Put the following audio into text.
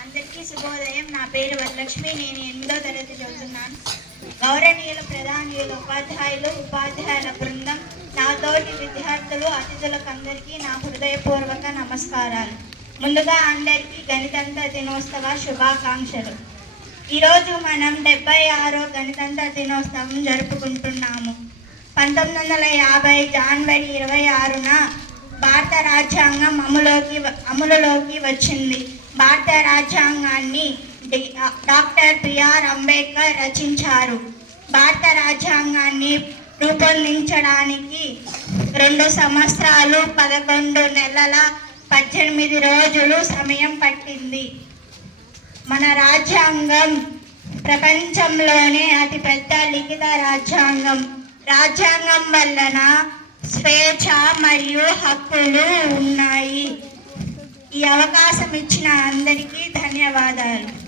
అందరికీ శుభోదయం. నా పేరు వరలక్ష్మి. నేను ఎనిమిదో తరగతి చదువుతున్నాను. గౌరవనీయుల ప్రధానీయులు ఉపాధ్యాయులు ఉపాధ్యాయుల బృందం. నాతోటి విద్యార్థులు అతిథులకు అందరికీ నా హృదయపూర్వక నమస్కారాలు. ముందుగా అందరికీ గణితంత్ర దినోత్సవ శుభాకాంక్షలు. ఈరోజు మనం డెబ్బై ఆరో గణితంత్ర దినోత్సవం జరుపుకుంటున్నాము. పంతొమ్మిది వందల యాభై జనవరి ఇరవై ఆరున భారత రాజ్యాంగం అమలులోకి అమలులోకి వచ్చింది. భారత రాజ్యాంగాన్ని డాక్టర్ బిఆర్ అంబేద్కర్ రచించారు. భారత రాజ్యాంగాన్ని రూపొందించడానికి రెండు సంవత్సరాలు పదకొండు నెలల పద్దెనిమిది రోజులు సమయం పట్టింది. మన రాజ్యాంగం ప్రపంచంలోనే అతిపెద్ద లిఖిత రాజ్యాంగం. రాజ్యాంగం వలన స్వేచ్ఛ మరియు హక్కులు ఉన్నాయి. ఈ అవకాశం ఇచ్చిన అందరికీ ధన్యవాదాలు.